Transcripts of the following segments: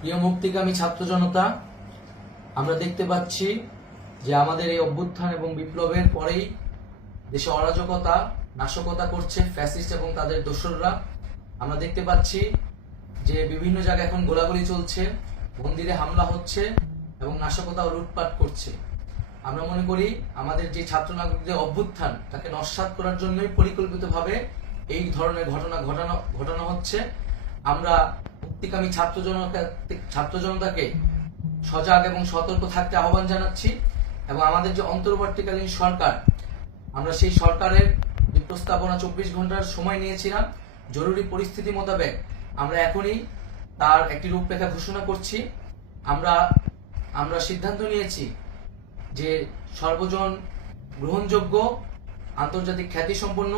প্রিয় মুক্তিকামী ছাত্র জনতা, আমরা দেখতে পাচ্ছি যে আমাদের এই অভ্যুত্থান এবং বিপ্লবের পরেই দেশে অরাজকতা নাশকতা করছে ফ্যাসিস্ট এবং তাদের দোসররা। আমরা দেখতে পাচ্ছি যে বিভিন্ন জায়গায় এখন গোলাগুলি চলছে, মন্দিরে হামলা হচ্ছে এবং নাশকতা ও লুটপাট করছে। আমরা মনে করি আমাদের যে ছাত্র নাগরিকদের অভ্যুত্থান তাকে নস্যাৎ করার জন্যই পরিকল্পিতভাবে এই ধরনের ঘটনা হচ্ছে। আমরা মুক্তিকামী ছাত্র জনতাকে সজাগ এবং সতর্ক থাকতে আহ্বান জানাচ্ছি এবং আমাদের যে অন্তর্বর্তীকালীন সরকার, আমরা সেই সরকারের যে প্রস্তাবনা 24 ঘন্টার সময় নিয়েছিলাম, জরুরি পরিস্থিতি মোতাবেক আমরা এখনই তার একটি রূপরেখা ঘোষণা করছি। আমরা সিদ্ধান্ত নিয়েছি যে সর্বজন গ্রহণযোগ্য আন্তর্জাতিক খ্যাতিসম্পন্ন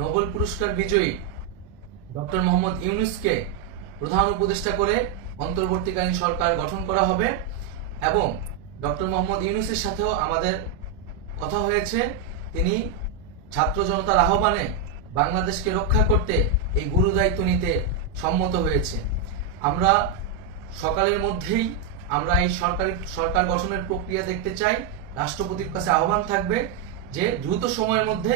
নোবেল পুরস্কার বিজয়ী ডক্টর মোহাম্মদ ইউনূসকে প্রধান উপদেষ্টা করে অন্তর্বর্তীকালীন সরকার গঠন করা হবে এবং ডক্টর মোহাম্মদ ইউনূসের সাথেও আমাদের কথা হয়েছে। তিনি ছাত্র জনতার আহ্বানে বাংলাদেশকে রক্ষা করতে এই গুরু দায়িত্ব নিতে সম্মত হয়েছে। আমরা সকালের মধ্যেই আমরা এই সরকার গঠনের প্রক্রিয়া দেখতে চাই। রাষ্ট্রপতির কাছে আহ্বান থাকবে যে দ্রুত সময়ের মধ্যে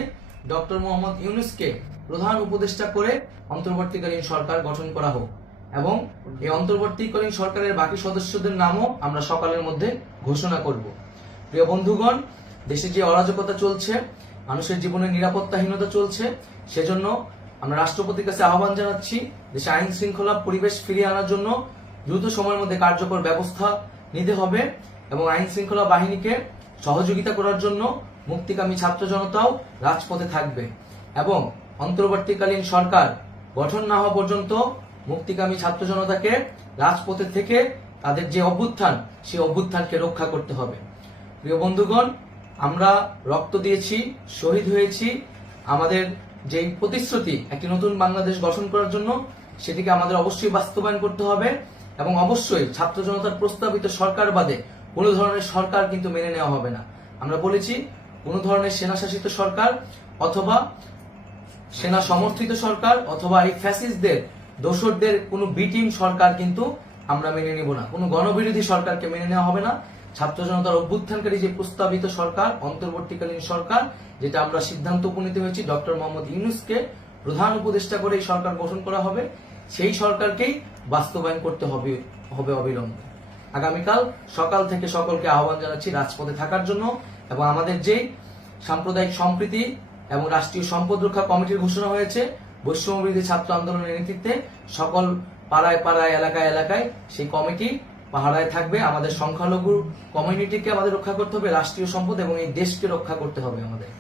ডক্টর মোহাম্মদ ইউনূসকে প্রধান উপদেষ্টা করে অন্তর্বর্তীকালীন সরকার গঠন করা হোক এবং এই অন্তর্বর্তীকালীন সরকারের বাকি সদস্যদের নামও আমরা সকালের মধ্যে ঘোষণা করব। প্রিয় বন্ধুগণ, দেশে যে অরাজকতা চলছে, মানুষের জীবনের নিরাপত্তাহীনতা চলছে, সেজন্য আমরা রাষ্ট্রপতির কাছে আহ্বান জানাচ্ছি দেশে আইন শৃঙ্খলা পরিবেশ ফিরিয়ে আনার জন্য দ্রুত সময়ের মধ্যে কার্যকর ব্যবস্থা নিতে হবে এবং আইন শৃঙ্খলা বাহিনীকে সহযোগিতা করার জন্য মুক্তিকামী ছাত্র জনতাও রাজপথে থাকবে এবং অন্তর্বর্তীকালীন সরকার গঠন না হওয়া পর্যন্ত মুক্তিকামী ছাত্র জনতাকে রাজপথে থেকে তাদের যে অভ্যুত্থান, সেই অভ্যুত্থানকে রক্ষা করতে হবে। প্রিয় বন্ধুগণ, আমরা রক্ত দিয়েছি, শহীদ হয়েছি। আমাদের যে প্রতিশ্রুতি একটি নতুন বাংলাদেশ গঠন করার জন্য, সেটিকে আমাদের অবশ্যই বাস্তবায়ন করতে হবে এবং অবশ্যই ছাত্র জনতার প্রস্তাবিত সরকার বাদে কোনো ধরনের সরকার কিন্তু মেনে নেওয়া হবে না। আমরা বলেছি কোনো ধরনের সেনা শাসিত সরকার অথবা সেনা সমর্থিত সরকার অথবা এই ফ্যাসিস্টদের দোসরদের কোনো বি টিম সরকার কিন্তু আমরা মেনে নেব না। কোনো গণবিরোধী সরকারকে মেনে নেওয়া হবে না। ছাত্র জনতার অভ্যুত্থানকারী যে প্রস্তাবিত সরকার, অন্তর্বর্তীকালীন সরকার, যেটা আমরা সিদ্ধান্ত উপনীত হয়েছি ডক্টর মোহাম্মদ ইউনূসকে প্রধান উপদেষ্টা করে এই সরকার গঠন করা হবে, সেই সরকারকেই বাস্তবায়ন করতে হবে অবিলম্বে। আগামীকাল সকাল থেকে সকলকে আহ্বান জানাচ্ছি রাজপথে থাকার জন্য এবং আমাদের যে সাম্প্রদায়িক সম্প্রীতি এবং রাষ্ট্রীয় সম্পদ রক্ষা কমিটির ঘোষণা হয়েছে বৈষম্যবিরোধী ছাত্র আন্দোলনের নেতৃত্বে, সকল পাড়ায় পাড়ায় এলাকায় এলাকায় সেই কমিটি পাহারায় থাকবে। আমাদের সংখ্যালঘু কমিউনিটিকে আমাদের রক্ষা করতে হবে, রাষ্ট্রীয় সম্পদ এবং এই দেশকে রক্ষা করতে হবে আমাদের।